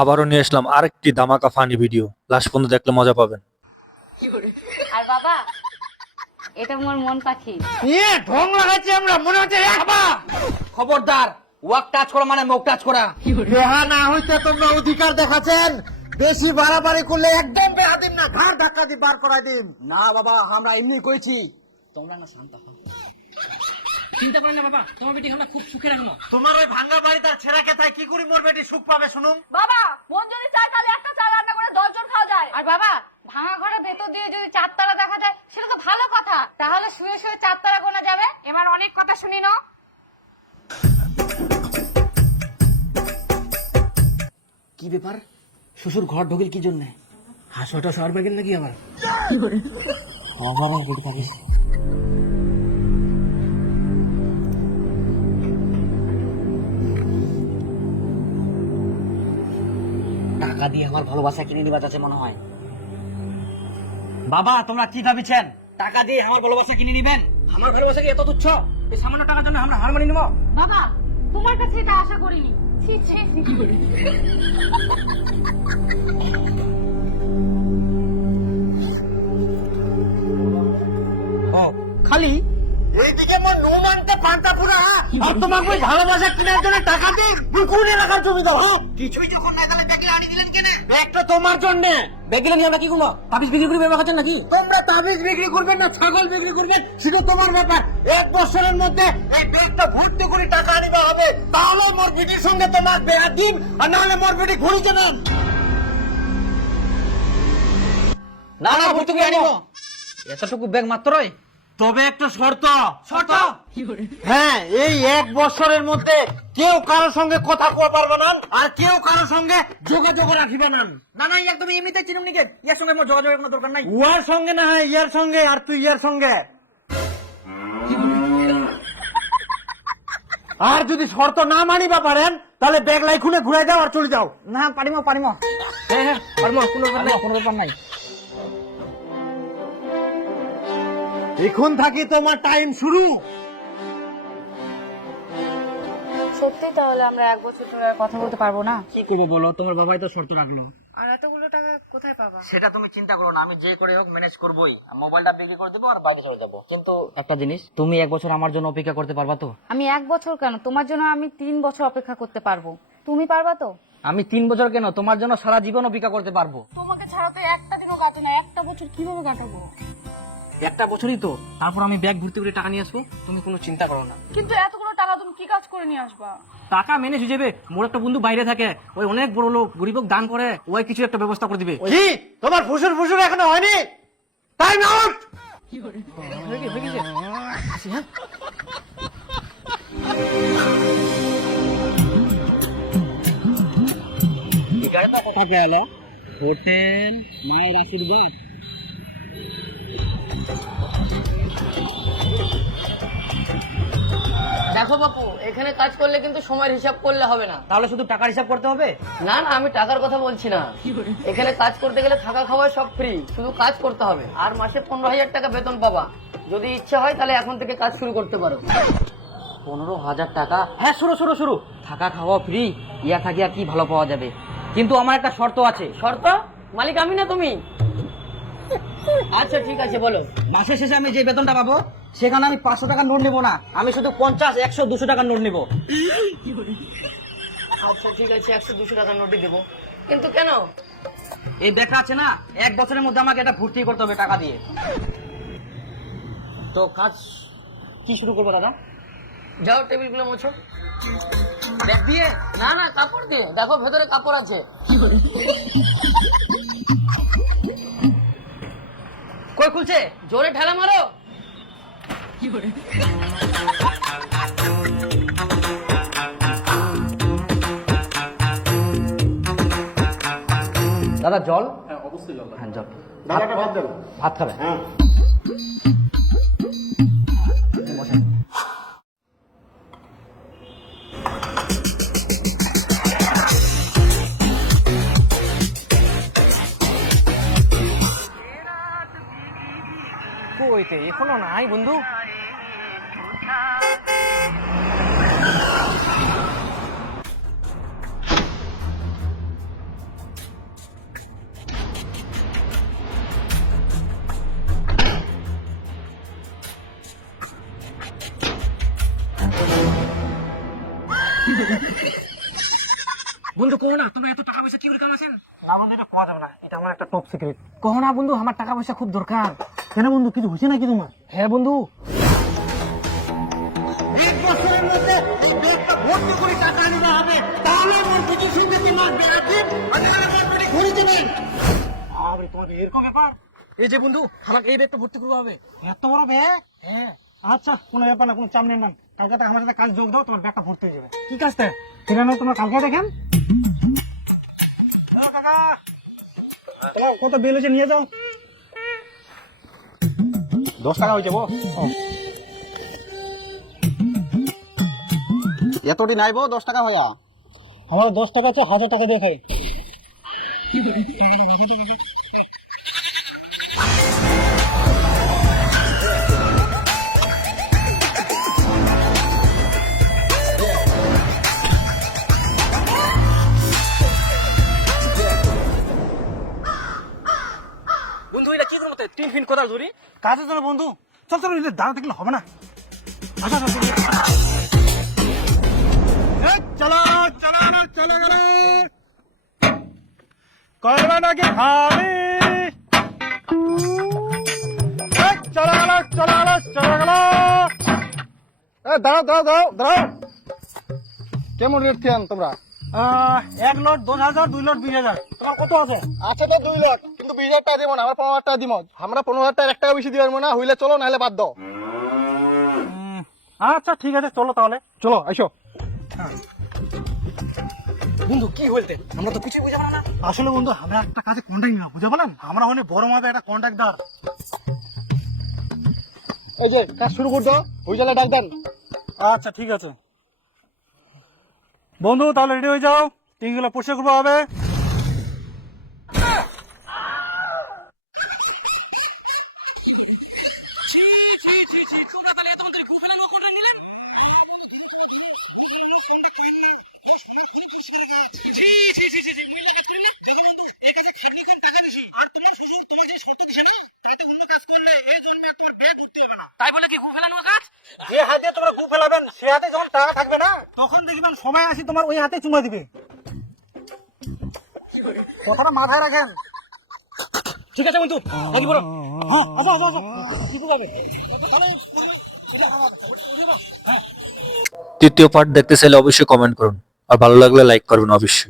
আবারও নিয়ে আসলাম আরেকটি ধামাকা ফানি ভিডিও, লাস্ট পর্যন্ত দেখলে মজা পাবেন। আর বাবা, এটা মোর মন পাখি। নিয়ে ঢং লাগাচ্ছি আমরা, মনে হচ্ছে খবরদার, ওয়াক টাচ করা মানে মুখ টাচ করা। বেহা না হইতে তোমরা অধিকার দেখাচ্ছেন, বেশি বাড়াবাড়ি করলে একদম বেহা দিন না, ঘাড় ধাক্কা দিয়ে বার করাই দিন। না বাবা, আমরা এমনি কইছি, তোমরা না শান্ত হও। চিন্তা করেন না বাবা, তোমার বেটি আমরা খুব সুখে রাখবো। তোমার ওই ভাঙ্গা বাড়ি তার ছেঁড়াকে তাই কি করি মোর বেটি সুখ পাবে শুনুন। বাবা, মন যদি চায় তাহলে একটা চা রান্না করে 10 জন খাওয়া যায়। আর বাবা, ভাঙা ঘরের ভেতর দিয়ে যদি চারতলা দেখা যায় সেটা তো ভালো কথা। তাহলে শুয়ে শুয়ে চারতলা গোনা যাবে। এবার অনেক কথা শুনি নাও। কি ব্যাপার, শ্বশুর ঘর ঢুকিল কি জন্য? হাসওয়াটা শহর বেগেন নাকি আমার? বেটি থাকিস। টাকা দিয়ে আমার ভালোবাসা কিনে নিবা যাচ্ছে মনে হয়। বাবা, তোমরা কি ভাবিছেন টাকা দিয়ে আমার ভালোবাসা কিনে নিবেন? আমার ভালোবাসা কি এত তুচ্ছ? এই সামান্য টাকার জন্য আমরা হার মানি নেব? বাবা, তোমার কাছে এটা আশা করিনি। ছি ছি। খালি এইদিকে মোর নুন আনতে পান্তা পুরা, আর তোমাকে ওই ভালোবাসা কেনার জন্য টাকা দিয়ে দুপুরে রাখার জমি দাও। কিছুই যখন না গেলে ব্যাগে আনি দিলেন কেন? ব্যাগটা তোমার জন্য। বেগিলে নিয়ে আমরা কি করবো? তাবিজ বিক্রি করে ব্যবহার করছেন নাকি? তোমরা তাবিজ বিক্রি করবেন না ছাগল বিক্রি করবেন সেটা তোমার ব্যাপার। 1 বছরের মধ্যে এই ব্যাগটা ভর্তি করে টাকা আনিবা হবে, তাহলে মোর বেটির সঙ্গে তোমার বেয়া দিন, আর নাহলে মোর বেটি ঘুরি যাবেন। না না, ভর্তি করে আনিব। এতটুকু ব্যাগ মাত্রই। তবে একটা শর্ত। শর্ত? হ্যাঁ, এই 1 বছরের মধ্যে কেউ কারোর সঙ্গে কথা কওয়া পারবে না, আর কেউ কারোর সঙ্গে যোগাযোগ রাখিবে না। না না, একদম এমনিতে চিনুম নিকে, ইয়ার সঙ্গে মোর যোগাযোগের কোনো দরকার নাই। উয়ার সঙ্গে না হয় ইয়ার সঙ্গে, আর তুই ইয়ার সঙ্গে। আর যদি শর্ত না মানিবা পারেন তাহলে ব্যাগ লাই খুলে ঘুরাই দাও আর চলে যাও। না, পারিম পারিম। হ্যাঁ হ্যাঁ, পারিম, কোনো ব্যাপার নাই, কোনো ব্যাপার নাই। এখন থাকি তোমার টাইম শুরু। সত্যি তাহলে আমরা 1 বছর ধরে আর কথা বলতে পারবো না? কি করবো বলো, তোমার বাবাই তো শর্ত রাখলো। আর এতগুলো টাকা কোথায় পাবা? সেটা তুমি চিন্তা করো না, আমি যে করে হোক ম্যানেজ করবোই। মোবাইলটা বিক্রি করে দেবো আর বাকি চলে যাবো। কিন্তু একটা জিনিস, তুমি 1 বছর আমার জন্য অপেক্ষা করতে পারবা তো? আমি 1 বছর কেন, তোমার জন্য আমি 3 বছর অপেক্ষা করতে পারবো। তুমি পারবা তো? আমি 3 বছর কেন, তোমার জন্য সারা জীবন অপেক্ষা করতে পারবো। তোমাকে ছাড়া তো একটা দিনও কাটে না। একটা বছর কিভাবে কাটাবো? একটা বছরই তো, তারপর আমি ব্যাগ ভর্তি করে টাকা নিয়ে আসবো, তুমি কোনো চিন্তা করো না। কিন্তু এতগুলো টাকা তুমি কি কাজ করে নিয়ে আসবা? টাকা ম্যানেজ হয়ে যাবে। মোর একটা বন্ধু বাইরে থাকে, ওই অনেক বড় লোক, গরিবক দান করে, ওই কিছু একটা ব্যবস্থা করে দিবে। কি তোমার ফুসুর ফুসুর এখনো হয়নি? Time out. হয়ে গেছে। আসি, হ্যাঁ। ঠিকানাটা কোথায় পেলো? হোটেল মায়ের আশীর্বাদ। দেখো বাপু, এখানে কাজ করলে কিন্তু সময়ের হিসাব করলে হবে না। তাহলে শুধু টাকার হিসাব করতে হবে? না না, আমি টাকার কথা বলছি না। এখানে কাজ করতে গেলে থাকা খাওয়া সব ফ্রি, শুধু কাজ করতে হবে। আর মাসে 15,000 টাকা বেতন পাবা। যদি ইচ্ছা হয় তাহলে এখন থেকে কাজ শুরু করতে পারো। 15,000 টাকা? হ্যাঁ, শুরু। থাকা খাওয়া ফ্রি, ইয়া থাকিয়া কি ভালো পাওয়া যাবে। কিন্তু আমার একটা শর্ত আছে। শর্ত? মালিক আমি না তুমি? আচ্ছা ঠিক আছে, বলো। মাসের শেষে আমি যে বেতনটা পাবো সেখানে আমি 500 টাকার নোট নেবো না, আমি শুধু 50, 100, 200 টাকার নোট নেবো। আচ্ছা ঠিক আছে, 100-200 টাকার নোটই দেবো। কিন্তু কেন? এই দেখা আছে না, 1 বছরের মধ্যে আমাকে এটা ভর্তি করতে হবে টাকা দিয়ে। তো কাজ কি শুরু করবো দাদা? যাও টেবিলগুলো মোছো। ব্যাগ দিয়ে? না না, কাপড় দিয়ে। দেখো ভেতরে কাপড় আছে। কই খুলছে? জোরে ঠেলা মারো। দাদা জল? হ্যাঁ অবশ্যই জল। হ্যাঁ জল। ভাত খাবে? হ্যাঁ। কইতে এখনো নাই বন্ধু? বন্ধু কো না তোমরা এত টাকা পয়সা কি করে কামাছেন? না বন্ধু, এটা পাওয়া যাবে না, এটা আমার একটা টপ সিক্রেট। কো না বন্ধু, আমার টাকা পয়সা খুব দরকার। কেন বন্ধু, কিছু হয়েছে নাকি তোমার? হ্যাঁ বন্ধু, এক বছরের মধ্যে এই ব্যাগটা ভর্তি করে টাকা আনতে হবে, তাহলে মোর বিটির সঙ্গে তোমার বিয়ে দিন, আর নাহলে মোর বিটি ঘুরে দিবেন। আরে তোমার এরকম ব্যাপার? এই যে বন্ধু, আমাকে এই ব্যাগটা ভর্তি করতে হবে। এত বড় ব্যাগ? হ্যাঁ। আচ্ছা, কোনো ব্যাপার না, কোনো চাপ নেন না। কালকে আমার সাথে কাজ যোগ দাও, তোমার ব্যাগটা ভর্তি হয়ে যাবে। কি কাজটা? ঠিক আছে, তোমরা কালকে দেখেন। কাকা, কত বিল হয়েছে নিয়ে যাও। 10 টাকা হয়েছে। এতটি নাইবো 10 টাকা ভাইয়া। আমার 10 টাকা আছে, 1000 টাকা দিয়ে খাই। বন্ধু এটা কি করতে 3 ফিন কোদাল ধরি? কাজের জন্য বন্ধু, চল চল, দাঁড়া থাকলে হবে না। আচ্ছা আচ্ছা, চলো চলো চলো গেল। কয়বা নাকি খাবি? চলো গেল চলো গেল চলো গেল। দাঁড়াও দাঁড়াও দাঁড়াও দাঁড়াও। কেমন রেট দিয়েন তোমরা? 1 লট 10,000, 2 লট 20,000। তোমার কত আছে? আছে তো 2 লাখ, কিন্তু 20,000 টাকা দিব না, আমরা 15,000 টাকা দিব। আমরা 15,000 টাকা 1 টাকা বেশি দিবার না, হইলে চলো, নাহলে বাদ দাও। আচ্ছা ঠিক আছে, চলো তাহলে, চলো আইসো। বন্ধু কি হইতে? আমরা তো কিছুই বুঝা না। আসলে বন্ধু, আমরা একটা কাজে কন্ট্যাক্ট নিলাম, বুঝে বলেন, আমরা অনেক বড় মাপে একটা কন্ট্রাক্টর। এই যে কাজ শুরু করে দাও, হই গেলে ডাক দেন। আচ্ছা ঠিক আছে বন্ধু, তাহলে রেডি হয়ে যাও, টিনগুলো পরিষ্কার করবো হবে। তাই বলে কি ঘুম ফেলানো কাজ? যে হাতে তোমরা গু ফেলাবেন, সে হাতে যখন টাকা থাকবে না, তখন দেখবেন সময় আসি তোমার ওই হাতে চুমা দিবে। কথাটা মাথায় রাখেন। ঠিক আছে বন্ধু, রাজি বড়। হ্যাঁ, আচ্ছা আচ্ছা আচ্ছা, শুরু হবে। তৃতীয় পার্ট দেখতে চাইলে অবশ্যই কমেন্ট করুন, আর ভালো লাগলে লাইক করবেন অবশ্যই।